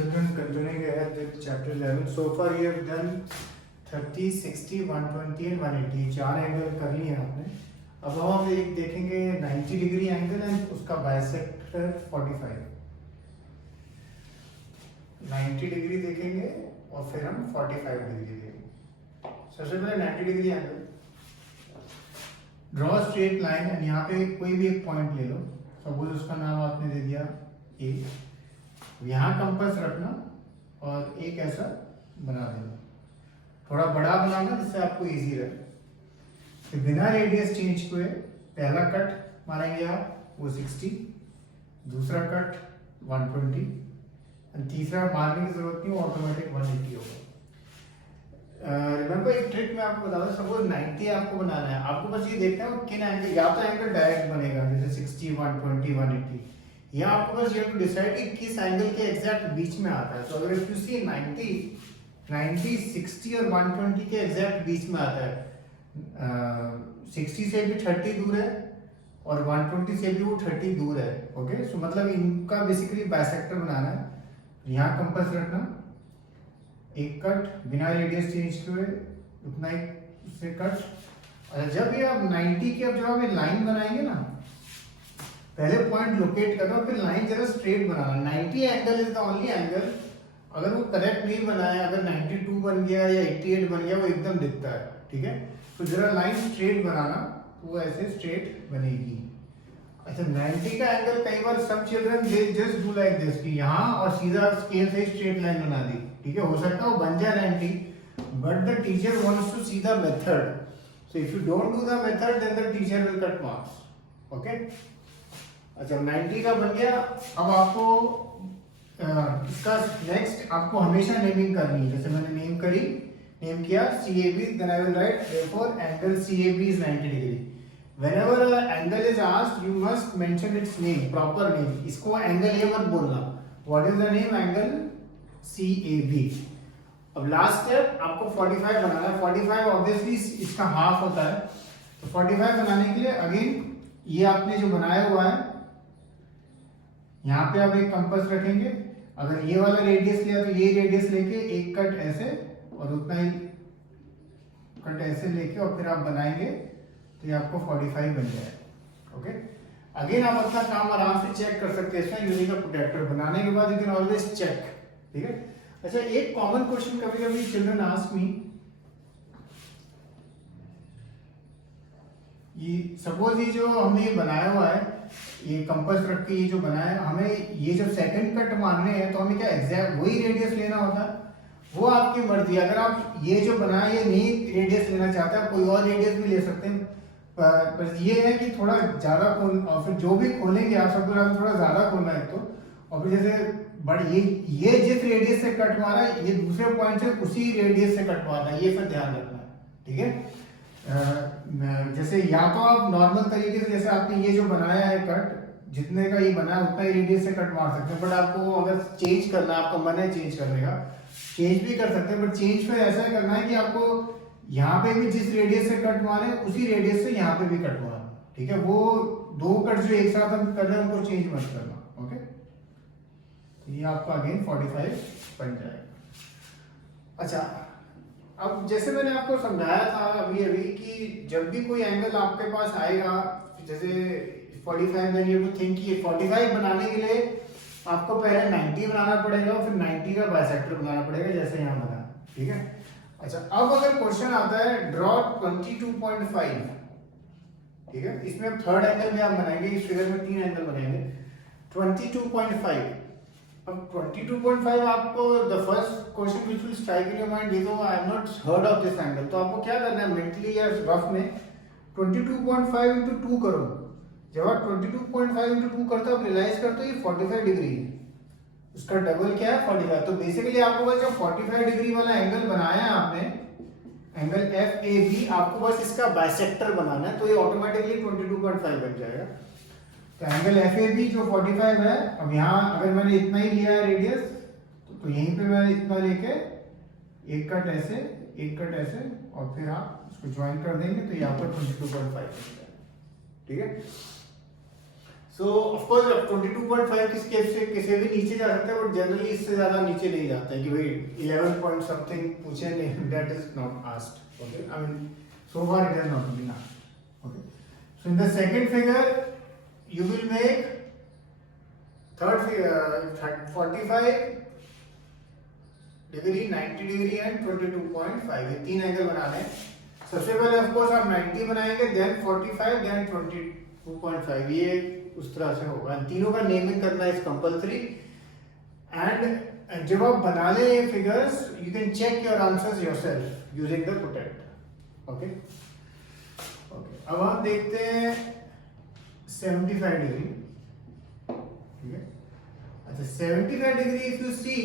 children, continuing ahead with chapter 11. So far you have done 30, 60, 120 and 180. चार angle कर लिए आपने. अब हम एक देखेंगे 90 डिग्री एंगल एंड उसका बाइसेक्टर 45. 90 डिग्री देखेंगे और फिर हम 45 डिग्री देखेंगे. सबसे पहले 90 degree angle. Draw straight line and यहाँ पे कोई भी एक पॉइंट ले लो. सपोज उसका नाम आपने दे दिया ए. यहाँ कंपास रखना और एक ऐसा बना देना. थोड़ा बड़ा बनाना जिससे आपको इजी रहे. तो बिना रेडियस चेंज किए पहला कट मारेंगे आप वो 60, दूसरा कट 120 और तीसरा मारने की जरूरत नहीं, ऑटोमेटिक 180 होगा. रिमेंबर एक ट्रिक मैं आपको बता दूं. सपोज 90 आपको बनाना है, आपको बस ये देखना है किन एंगल, या तो एंगल डायरेक्ट बनेगा जैसे 60, 120, 180, या आपको बस ये डिसाइड कि किस एंगल के एग्जैक्ट बीच में आता है. तो अगर इफ यू सी 90, 60 और 120 के एग्जैक्ट बीच में आता है. 60 से भी 30 दूर है और 120 से भी वो 30 दूर है. ओके, सो मतलब इनका बेसिकली बाइसेक्टर बनाना है. यहाँ कंपास रखना, एक कट बिना रेडियस चेंज किए उतना ही उससे कट. और जब ये आप 90 के अब जब आप लाइन बनाएंगे ना, पहले पॉइंट लोकेट करना और फिर लाइन जरा straight banana. 90 angle is the only angle, अगर वो करेक्ट नहीं बना है, अगर 92 बन गया या 88 बन गया, वो एकदम दिखता है. ठीक है, तो जरा लाइन स्ट्रेट बनाना, वो ऐसे स्ट्रेट बनेगी. अच्छा, 90 का एंगल कई बार सब children they just do like this कि यहाँ और सीधा स्केल से स्ट्रेट लाइन बना दी. ठीक है, हो सकता है वो बन जाए 90, but the teacher wants to see the method. So if you don't do the method then the teacher will cut marks. Okay, अच्छा 90 का बन गया. अब आपको इसका नेक्स्ट आपको हमेशा नेमिंग करनी है. जैसे मैंने नेम किया CAB, then I will write therefore angle CAB is 90 degree. Whenever an angle is asked, you must mention its name, proper name. इसको angle A मत बोलना. What is the name? Angle CAB. अब last step आपको 45 बनाना है. 45 obviously इसका half होता है. तो 45 बनाने के लिए अगेन ये आपने जो बनाया हुआ है, यहाँ पे आप एक कंपास रखेंगे. अगर ये वाला रेडियस लिया तो ये रेडियस लेके एक कट ऐसे और उतना ही कट ऐसे लेके और फिर आप बनाएंगे तो ये आपको 45 बन जाएगा. ओके, अगेन आप अपना काम आराम से चेक कर सकते हैं इसमें यूजिंग अ प्रोटेक्टर. बनाने के बाद यू कैन ऑलवेज चेक. ठीक है. अच्छा, एक कॉमन क्वेश्चन कभी कभी चिल्ड्रन आस्क मी, ये सपोज ये जो हमने ये बनाया हुआ है, ये कंपास रख के ये जो बनाया है, हमें ये जब सेकंड कट मारने हैं तो हमें क्या एग्जैक्ट वही रेडियस लेना होता है. वो आपकी मर्जी. अगर आप ये जो बनाया ये नहीं रेडियस लेना चाहते, आप कोई और रेडियस भी ले सकते हैं. पर ये है कि थोड़ा ज्यादा खोल, और फिर जो भी खोलेंगे आप सबको थोड़ा ज्यादा खोलना है. तो और फिर जैसे बट ये जिस रेडियस से कट मारा है, ये दूसरे पॉइंट से उसी रेडियस से कट मारना है. ये फिर ध्यान रखना है. ठीक है. जैसे या तो आप नॉर्मल तरीके से जैसे आपने ये जो बनाया है कट, जितने का ये बना है उतना ही रेडियस से कट मार सकते हैं. बट आपको अगर चेंज करना है, आपका मन है चेंज करने का, चेंज भी कर सकते हैं. बट चेंज फिर ऐसा करना है कि आपको यहाँ पे भी जिस रेडियस से कट मारे उसी रेडियस से यहाँ पे भी कट मारना. ठीक है, वो दो कट जो एक साथ हम कर रहे हैं उनको चेंज मत करना. ओके, तो ये आपका अगेन 45 बन जाएगा. अच्छा, अब जैसे मैंने आपको समझाया था अभी कि जब भी कोई एंगल आपके पास आएगा, जैसे 45, then you have to think कि 45 बनाने के लिए आपको पहले 90 बनाना पड़ेगा और फिर 90 का बाइसेक्टर बनाना पड़ेगा जैसे यहाँ बना. ठीक है. अच्छा, अब अगर क्वेश्चन आता है ड्रॉ 22.5. ठीक है, इसमें अब थर्ड एंगल में आप बनाएंगे. इस फिगर में 3 एंगल बनेंगे. 22.5. अब 22.5 आपको the first question which will strike in your mind, ये तो I have not heard of this angle. तो आपको क्या करना है मेंटली या रफ में 22.5 into 2 करो. जब आप 22.5 into 2 करते हो आप रियलाइज करते हो ये 45 डिग्री है. उसका डबल क्या है 45. तो बेसिकली आपको बस जो 45 डिग्री वाला एंगल बनाया है आपने, एंगल FAB, आपको बस इसका बाइसेक्टर बनाना है. तो ये ऑटोमेटिकली 22.5 बन जाएगा. तो एंगल FAB जो 45 है, अब यहाँ अगर मैंने इतना ही लिया है रेडियस, तो यहीं पे मैं इतना लेके एक कट ऐसे, एक कट ऐसे और फिर आप इसको ज्वाइन कर देंगे तो यहाँ पर 22.5 बन जाएगा. ठीक है. सो ऑफ कोर्स 22.5 की स्केल से किसी भी नीचे जा सकते हैं, बट जनरली इससे ज्यादा नीचे नहीं जाते हैं कि भाई 11 पॉइंट समथिंग पूछे नहीं, that is not asked, okay, I mean so far it has not been asked, okay. So in the second figure you will make third figure 45 degree, 90 degree and 22.5, ये तीन एंगल बनाने हैं। सबसे पहले of course आप 90 बनाएंगे, then 45, then 22.5, ये उस तरह से होगा। तीनों का नेमिंग करना इज कंपल्सरी, एंड जब आप बना ले ये figures you can check your answers yourself using the protractor, okay. Okay, अब हम देखते हैं 75 डिग्री, ठीक है। अच्छा, 75 degree if you see,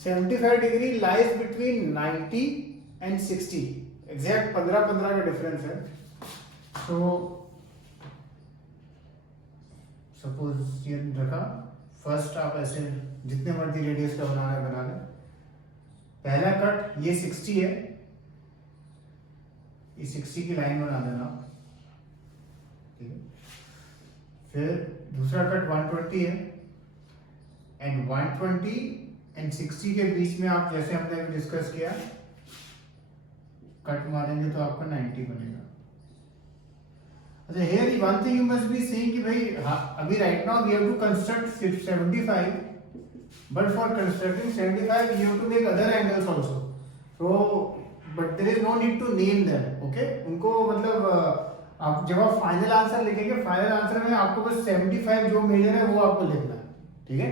75 degree lies between 90 and 60, exact 15 का डिफरेंस है। सो सपोज ये रखा, फर्स्ट आप ऐसे जितने मर्जी रेडियस का बनाना है बना लें। पहला कट ये 60 है, ये 60 की लाइन बना देना, ठीक है। फिर दूसरा कट 120 है, एंड 120 एंड 60 के बीच में आप जैसे हमने डिस्कस किया कट मारेंगे तो आपका 90 बनेगा। अच्छा, here one thing you must be saying कि भाई अभी right now we have to construct 75, but for constructing 75 you have to make other angles also, so but there is no need to name them, okay. उनको मतलब आप जब आप final answer लिखेंगे, final answer में आपको बस 75 जो मेजर है वो आपको लिखना है, ठीक है।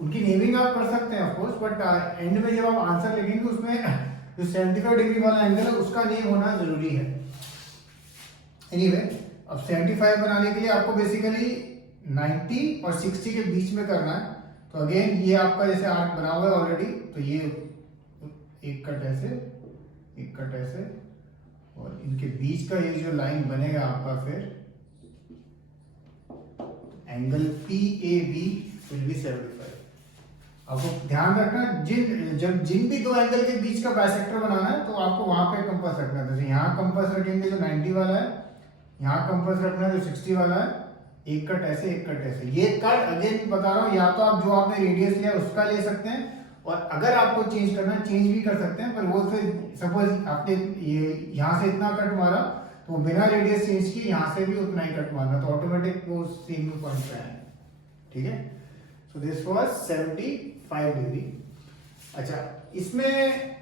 उनकी नेमिंग आप कर सकते हैं ऑफ कोर्स, बट एंड में जब आप आंसर लिखेंगे उसमें जो 75 डिग्री वाला एंगल है उसका नेम होना जरूरी है। एनीवे, अब 75 बनाने के लिए आपको बेसिकली 90 और 60 के बीच में करना है। तो अगेन ये आपका जैसे आर्क बना हुआ है ऑलरेडी, तो ये एक कट ऐसे, एक कट ऐसे, और इनके बीच का ये जो लाइन बनेगा आपका, फिर एंगल PAB विल बी 75। आपको ध्यान रखना, जिन भी दो एंगल के बीच का बाइसेक्टर बनाना है तो आपको वहां पे कंपास रखना है। जैसे यहाँ कंपास रखेंगे जो 90 वाला है, यहाँ कंपास रखना है जो 60 वाला है, एक कट ऐसे, एक कट ऐसे। ये कट अगेन बता रहा हूँ, या तो आप जो आपने रेडियस लिया उसका ले सकते हैं, और अगर आपको चेंज करना है चेंज भी कर सकते हैं, पर वो फिर सपोज आपने ये यहाँ से इतना कट मारा तो बिना रेडियस चेंज किए यहाँ से भी उतना ही कट मारना, तो ऑटोमेटिक वो सेम पॉइंट पे आए, ठीक है। So this was 75 degree. अच्छा, इसमें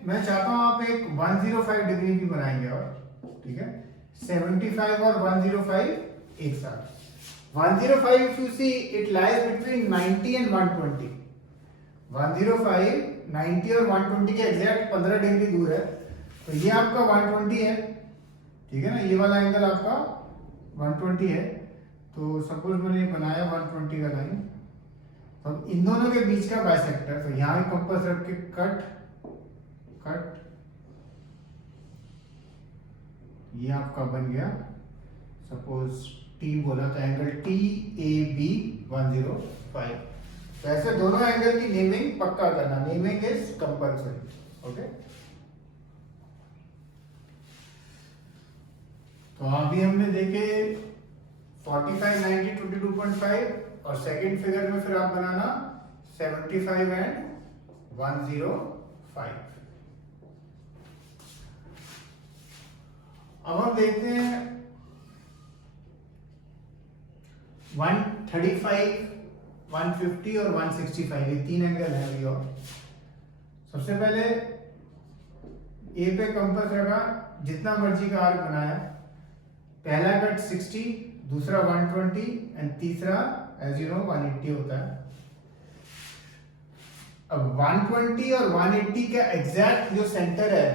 मैं चाहता हूं आप एक 105 डिग्री भी बनाएंगे, और ठीक है, 75 और 105 एक साथ। 105 if you see it lies between 90 and 120। 105 90 और 120 के एग्जैक्ट 15 डिग्री दूर है, तो ये आपका 120 है, ठीक है ना। ये वाला एंगल आपका 120 है। तो सपोज मैंने बनाया 120 का लाइन, तो इन दोनों के बीच का बाइसेक्टर, तो यहाँ भी कंपास रख के कट कट, ये आपका बन गया सपोज T बोला तो एंगल TAB 105। तो ऐसे दोनों एंगल की नेमिंग पक्का करना, नेमिंग इज कंपल्सरी, ओके। तो अभी हमने देखे 45, 90, 22.5, और सेकंड फिगर में फिर आप बनाना 75 एंड 105। अब हम देखते हैं 135, 150 और 165, ये तीन एंगल है अभी। और सबसे पहले ए पे कंपास रखा, जितना मर्जी का आर्क बनाया, पहला कट 60, दूसरा 120 एंड तीसरा एज यू नो 180 होता है। अब 120 और 180 का एग्जैक्ट जो सेंटर है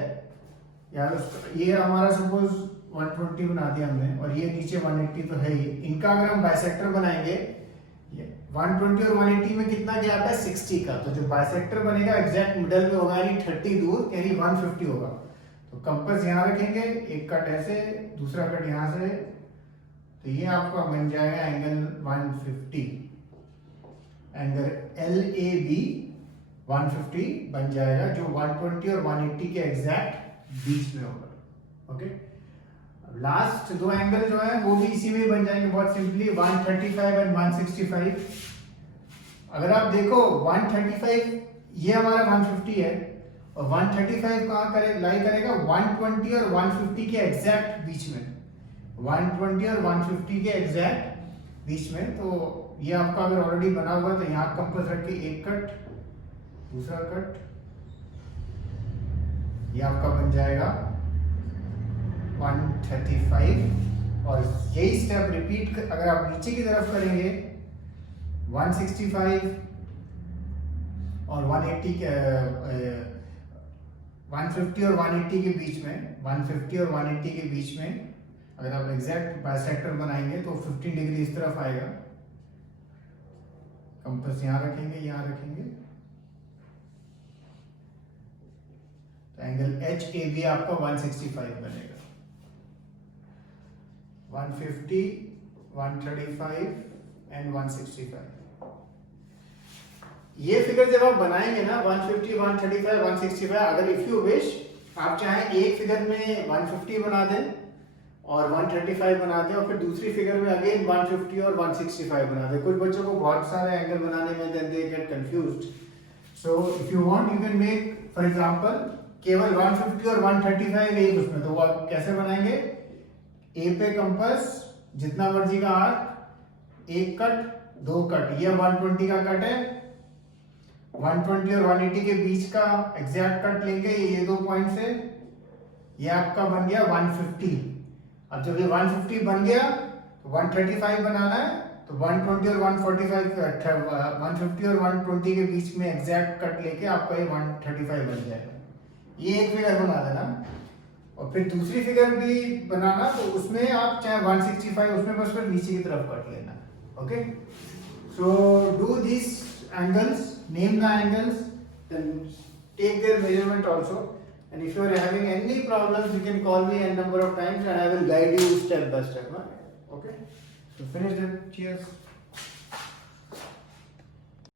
यार, ये हमारा सपोज 120 बना दिया हमने, और ये नीचे 180 तो है ही। इनका अगर हम बाइसेक्टर बनाएंगे, 120 और 180 में कितना गैप है 60 का, तो जो बाइसेक्टर बनेगा एग्जैक्ट मिडल में होगा, यानी 30 दूर, यानी 150 होगा। तो कंपास यहाँ रखेंगे, एक कट ऐसे, दूसरा कट यहाँ से, तो ये आपका बन जाएगा एंगल 150, एंगल LAB 150 बन जाएगा, जो 120 और 180 के एग्जैक्ट बीच में होगा, ओके। लास्ट दो एंगल जो है वो भी इसी में बन जाएंगे बहुत सिंपली, 135 एंड 165। अगर आप देखो 135 ये हमारा 150 है और 135 कहाँ करे लाई करेगा, 120 और 150 के एग्जैक्ट बीच में, 120 और 150 के एग्जैक्ट बीच में। तो ये आपका अगर ऑलरेडी बना हुआ तो यहाँ कंपास रख के एक कट, दूसरा कट, ये आपका बन जाएगा 135। और यही स्टेप रिपीट अगर आप नीचे की तरफ करेंगे 165 और 180 के 150 और 180 के बीच में, 150 और 180 के बीच में अगर आप एग्जैक्ट बाइसेक्टर बनाएंगे तो 15 डिग्री इस तरफ आएगा। कंपास यहाँ रखेंगे, यहाँ रखेंगे तो एंगल HAB आपका 165 बनेगा। 150, 135 एंड 165। ये फिगर जब आप बनाएंगे ना 150, 135, 165, अगर इफ यू विश आप चाहें एक फिगर में 150 बना दें और 135 बना दें और फिर दूसरी फिगर में अगेन 150 और 165 बना दें। कुछ बच्चों को बहुत सारे एंगल बनाने में then they get confused. So if you want you can make for example केवल 150 और 135 एक उसमें, तो वो आप कैसे बनाएंगे, ए पे कंपास जितना मर्जी का आर्क, एक कट, दो कट, ये 120 का कट है, 120 और 180 के बीच का एग्जैक्ट कट लेंगे ये दो पॉइंट से, ये आपका बन गया 150। अब जब ये 150 बन गया तो 135 बनाना है तो 120 और 145 150 और 120 के बीच में एग्जैक्ट कट लेके आपका ये 135 बन जाएगा। ये एक फिगर बना देना और फिर दूसरी फिगर भी बनाना, तो उसमें आप चाहे 165 उसमें बस फिर नीचे की तरफ कट लेना। Okay, so do this angles, name the angles, then take their measurement also, and if you are having any problems you can call me n number of times and I will guide you step by step. Okay, so finish them. Cheers.